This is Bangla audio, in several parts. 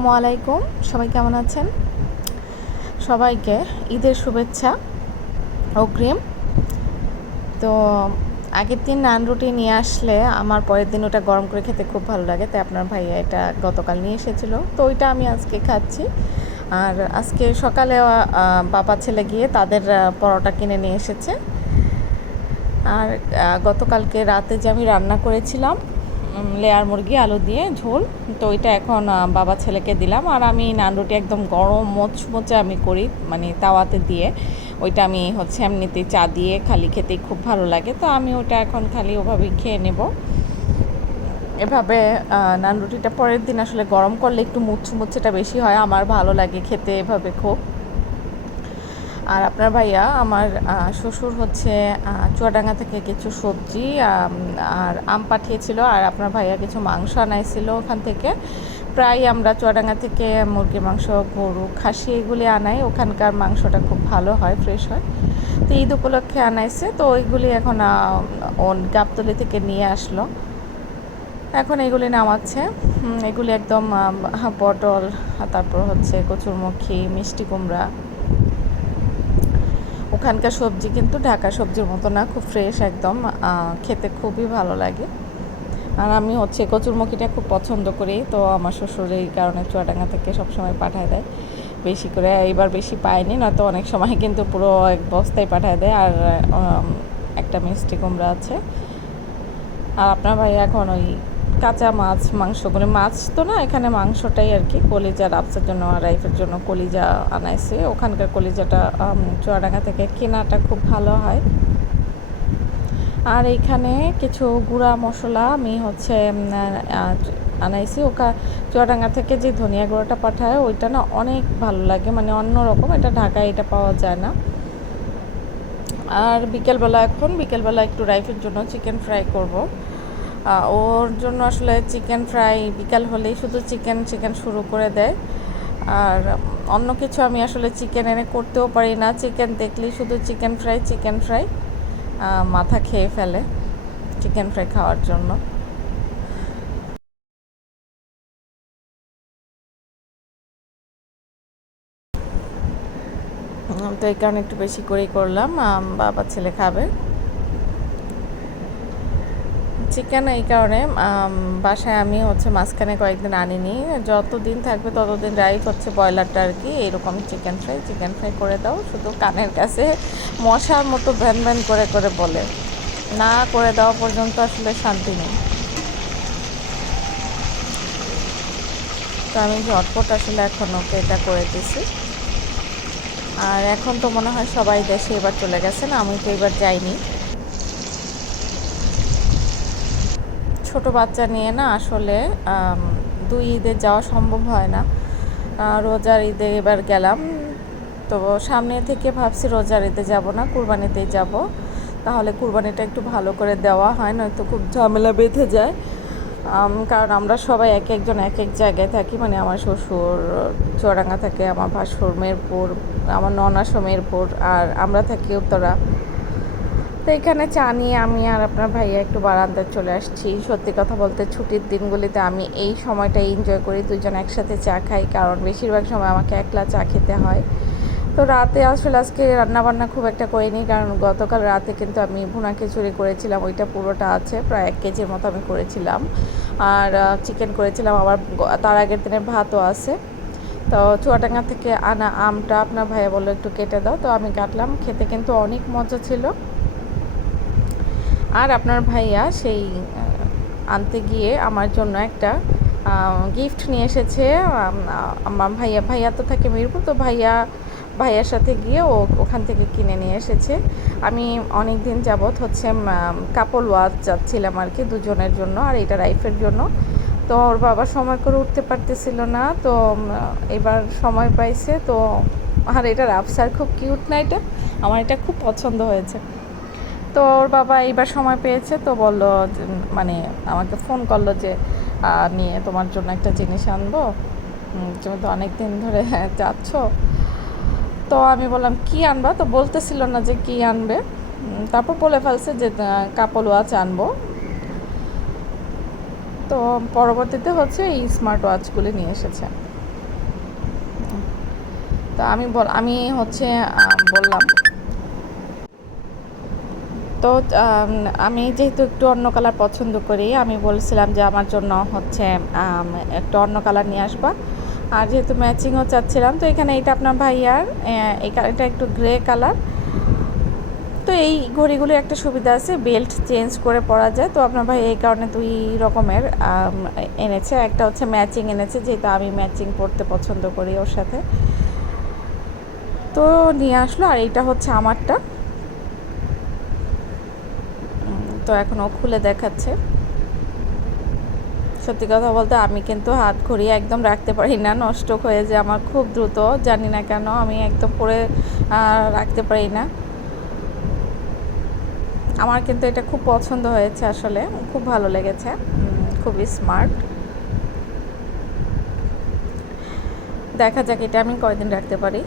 আসসালামু আলাইকুম। সবাই কেমন আছেন? সবাইকে ঈদের শুভেচ্ছা, অগ্রিম। তো আগের দিন নান রুটি নিয়ে আসলে আমার পরের দিন ওটা গরম করে খেতে খুব ভালো লাগে, তাই আপনার ভাইয়া এটা গতকাল নিয়ে এসেছিল। তো ওইটা আমি আজকে খাচ্ছি। আর আজকে সকালে বাবা ছেলে গিয়ে তাদের পরোটা কিনে নিয়ে এসেছে। আর গতকালকে রাতে যে আমি রান্না করেছিলাম লেয়ার মুরগি, আলু দিয়ে ঝোল। তো ওইটা এখন বাবা ছেলেকে দিলাম। আর আমি নান রুটি একদম গরম মোচমোচে আমি করি মানে তাওয়াতে দিয়ে। ওইটা আমি হচ্ছে এমনিতেই চা দিয়ে খালি খেতেই খুব ভালো লাগে। তো আমি ওটা এখন খালি ওভাবেই খেয়ে নেব। এভাবে নান রুটিটা পরের দিন আসলে গরম করলে একটু মুচমুচেটা বেশি হয়। আমার ভালো লাগে খেতে এভাবে খুব। আর আপনার ভাইয়া, আমার শ্বশুর হচ্ছে চুয়াডাঙ্গা থেকে কিছু সবজি আর আম পাঠিয়েছিল আর আপনার ভাইয়া কিছু মাংস আনাইছিল ওখান থেকে। প্রায় আমরা চুয়াডাঙ্গা থেকে মুরগির মাংস, গরু, খাসি এগুলি আনাই। ওখানকার মাংসটা খুব ভালো হয় ফ্রেশ হয়। তো ঈদ উপলক্ষে আনাইছে। তো ওইগুলি এখন গাবতলি থেকে নিয়ে আসলো। এখন এগুলি নামাচ্ছে। এগুলি একদম পটল, তারপর হচ্ছে কচুরমুখী, মিষ্টি কুমড়া ওখানকার সবজি কিন্তু ঢাকা সবজির মতো না, খুব ফ্রেশ একদম। খেতে খুবই ভালো লাগে। আর আমি হচ্ছে কচুরমুখিটা খুব পছন্দ করি, তো আমার শ্বশুর এই কারণে চুয়াডাঙ্গা থেকে সবসময় পাঠায় দেয়। বেশি করে এবার বেশি পাইনি, নয়তো অনেক সময় কিন্তু পুরো এক বস্তায় পাঠায় দেয়। আর একটা মিষ্টি কুমড়া আছে। আর আপনার ভাই এখন ওই কাঁচা মাছ মাংসগুলো মাছ তো না, এখানে মাংসটাই আর কি, কলিজা রাবসের জন্য রাইফের জন্য কলিজা আনাইছে। ওখানকার কলিজাটা চুয়াডাঙ্গা থেকে কেনাটা খুব ভালো হয়। আর এইখানে কিছু গুঁড়া মশলা আমি হচ্ছে আনাইছি। ওকা, চুয়াডাঙ্গা থেকে যে ধনিয়া গুঁড়োটা পাঠায়, ওইটা না অনেক ভালো লাগে মানে অন্য রকম এটা ঢাকায় এটা পাওয়া যায় না। আর বিকেলবেলা এখন, বিকেলবেলা একটু রাইফের জন্য চিকেন ফ্রাই করব। ওর জন্য আসলে চিকেন ফ্রাই বিকাল হলেই শুধু চিকেন চিকেন শুরু করে দেয়। আর অন্য কিছু আমি আসলে চিকেন এনে করতেও পারি না। চিকেন দেখলেই শুধু চিকেন ফ্রাই চিকেন ফ্রাই মাথা খেয়ে ফেলে চিকেন ফ্রাই খাওয়ার জন্য। তো এই কারণে একটু বেশি করেই করলাম। বাবা, ছেলে খাবে। চিকেন এই কারণে বাসায় আমি হচ্ছে মাঝখানে কয়েকদিন আনিনি। যতদিন থাকবে ততদিন রাইস হচ্ছে ব্রয়লারটা আর কি, এরকম চিকেন ফ্রাই চিকেন ফ্রাই করে দাও, শুধু কানের কাছে মশার মতো ভ্যান ভ্যান করে করে বলে। না করে দেওয়া পর্যন্ত আসলে শান্তি নেই। তো আমি ঝটপট আসলে এখন ওকে এটা করে দিছি। আর এখন তো মনে হয় সবাই দেশে এবার চলে গেছে না আমি তো এবার যাইনি। ছোট বাচ্চা নিয়ে না আসলে দুই ঈদে যাওয়া সম্ভব হয় না। রোজার ঈদে এবার গেলাম। তো সামনে থেকে ভাবছি রোজার ঈদে যাব না, কুরবানিতেই যাব। তাহলে কুরবানিটা একটু ভালো করে দেওয়া হয়, নয়তো খুব ঝামেলা বেঁধে যায়। কারণ আমরা সবাই এক একজন এক এক জায়গায় থাকি। মানে আমার শ্বশুর চুয়াডাঙ্গা থাকে, আমার ভাসুর মেরপুর, আমার ননাসো মেরপুর আর আমরা থাকি উত্তরা। তো এখানে চা নিয়ে আমি আর আপনার ভাইয়া একটু বারান্দায় চলে আসছি। সত্যি কথা বলতে ছুটির দিনগুলিতে আমি এই সময়টা এনজয় করি, দুজন একসাথে চা খাই, কারণ বেশিরভাগ সময় আমাকে একলা চা খেতে হয়। তো রাতে আসলে আজকে রান্নাবান্না খুব একটা করিনি, কারণ গতকাল রাতে কিন্তু আমি ভুনা খিচুড়ি করেছিলাম, ওইটা পুরোটা আছে, প্রায় এক কেজির মতো আমি করেছিলাম। আর চিকেন করেছিলাম, আবার তার আগের দিনের ভাতও আছে। তো চুয়াডাঙ্গা থেকে আনা আমটা আপনার ভাইয়া বলল একটু কেটে দাও, তো আমি কাটলাম, খেতে কিন্তু অনেক মজা ছিল। আর আপনার ভাইয়া সেই আনতে গিয়ে আমার জন্য একটা গিফট নিয়ে এসেছে। আমার ভাইয়া ভাইয়া তো থাকে মিরপুর, তো ভাইয়া, ভাইয়ার সাথে গিয়ে ও ওখান থেকে কিনে নিয়ে এসেছে। আমি অনেক দিন যাবৎ হচ্ছে কাপল ওয়াচ যাচ্ছিলাম আর কি দুজনের জন্য, আর এটা রাইফের জন্য। তো ওর বাবা সময় করে উঠতে পারতেছিল না, তো এবার সময় পাইছে, তো, আর এটার আফসার খুব কিউট না এটা? আমার এটা খুব পছন্দ হয়েছে। তো ওর বাবা এইবার সময় পেয়েছে তো বলল মানে আমাকে ফোন করল যে নিয়ে তোমার জন্য একটা জিনিস আনব। তুমি তো অনেক দিন ধরে যাচ্ছ। তো আমি বললাম, কি আনবা? তো বলতেছিল না যে কি আনবে। তারপর বলে ফেলছে যে কাপল ওয়াচ আনব। তো পরবর্তীতে হচ্ছে এই স্মার্ট ওয়াচগুলি নিয়ে এসেছে। তো আমি বল, আমি হচ্ছে বললাম তো, আমি যেহেতু একটু অন্য কালার পছন্দ করি, আমি বলছিলাম যে আমার জন্য হচ্ছে একটু অন্য কালার নিয়ে আসবা। আর যেহেতু ম্যাচিংও চাচ্ছিলাম, তো এখানে এটা আপনার ভাইয়ার এটা একটু গ্রে কালার। তো এই ঘড়িগুলোর একটা সুবিধা আছে, বেল্ট চেঞ্জ করে পরা যায়। তো আপনার ভাই এই কারণে দুই রকমের এনেছে। একটা হচ্ছে ম্যাচিং এনেছে, যেহেতু আমি ম্যাচিং পরতে পছন্দ করি ওর সাথে। তো নিয়ে আসলো, আর এইটা হচ্ছে আমারটা। তো এখন ও খুলে দেখাচ্ছে। সত্যি কথা বলতে আমি কিন্তু হাত ঘড়ি একদম রাখতে পারি না, নষ্ট হয়ে যায় আমার খুব দ্রুত, জানি না কেন আমি একদম পরে রাখতে পারি না। আমার কিন্তু এটা খুব পছন্দ হয়েছে আসলে, খুব ভালো লেগেছে খুবই স্মার্ট। দেখা যাক এটা আমি কয়দিন রাখতে পারি।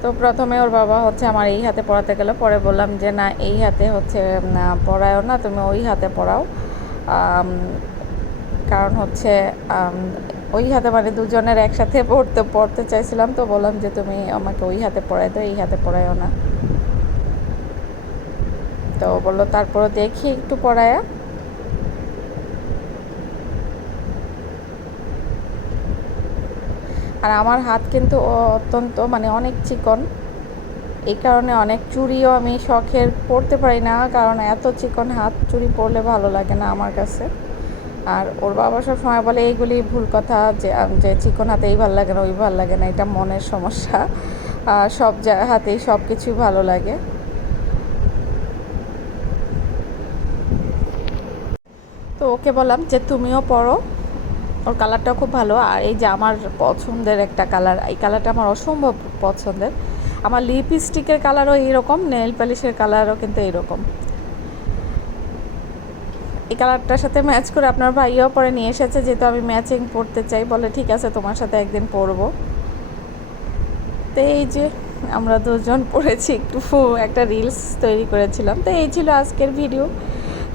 তো প্রথমে ওর বাবা হচ্ছে আমার এই হাতে পড়াতে গেল। পরে বললাম যে, না, এই হাতে হচ্ছে পড়ায়ও না, তুমি ওই হাতে পড়াও। কারণ হচ্ছে ওই হাতে মানে দুজনের একসাথে পড়তে পড়তে চাইছিলাম তো বললাম যে, তুমি আমাকে ওই হাতে পড়াই দাও, এই হাতে পড়ায়ও না। তো বলল তারপরে দেখি একটু পড়ায়া। আর আমার হাত কিন্তু অত্যন্ত মানে অনেক চিকন। এই কারণে অনেক চুড়িও আমি শখের পরতে পারি না, কারণ এত চিকন হাত চুড়ি পরলে ভালো লাগে না আমার কাছে। আর ওর বাবা সব সময় বলে, এইগুলি ভুল কথা, যে যে চিকন হাতে এই ভালো লাগে না, ওই ভালো লাগে না, এটা মনের সমস্যা। আর সব হাতেই সব কিছুই ভালো লাগে। তো ওকে বললাম যে, তুমিও পড়ো ওর কালারটাও খুব ভালো। আর এই যে আমার পছন্দের একটা কালার, এই কালারটা আমার অসম্ভব পছন্দের। আমার লিপস্টিকের কালারও এইরকম নেল পালিশের কালারও কিন্তু এইরকম। এই কালারটার সাথে ম্যাচ করে আপনার ভাইও পরে নিয়ে এসেছে, যেহেতু আমি ম্যাচিং পরতে চাই। বলে, ঠিক আছে, তোমার সাথে একদিন পরবো। তো এই যে আমরা দুজন পড়েছি একটু একটা রিলস তৈরি করেছিলাম। তো এই ছিল আজকের ভিডিও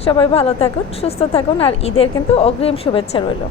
সবাই ভালো থাকুন, সুস্থ থাকুন, আর ঈদের কিন্তু অগ্রিম শুভেচ্ছা রইল।